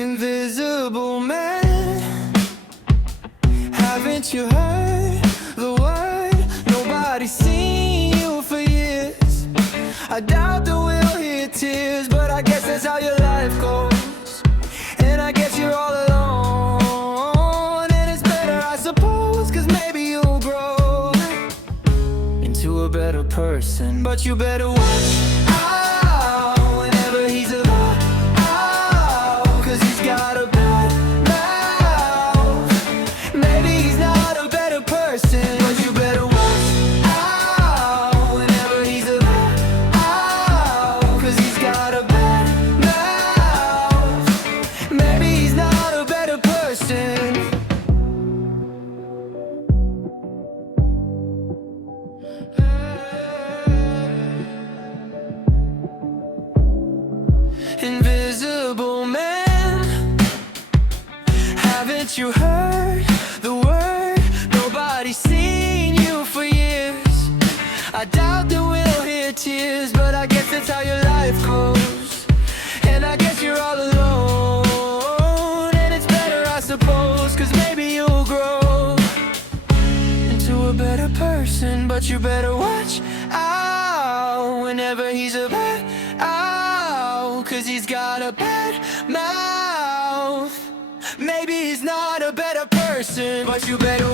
Invisible man, haven't you heard the word? Nobody's seen you for years. I doubt that we'll hear tears, but I guess that's how your life goes. And I guess you're all alone, and it's better I suppose, cause maybe you'll grow into a better person. But you better watch out whenever he's about. Got a bad mouth. Maybe he's not a better person, but you better watch out whenever he's around. Cause he's got a bad mouth. Maybe he's not a better person. Invisible man, haven't you heard the word? Nobody's seen you for years. I doubt that we'll hear tears, but I guess that's how your life goes. And I guess you're all alone, and it's better I suppose, cause maybe you'll grow into a better person. But you better watch out whenever he's about, cause he's got a bad mouth. Maybe he's not a better person, but you better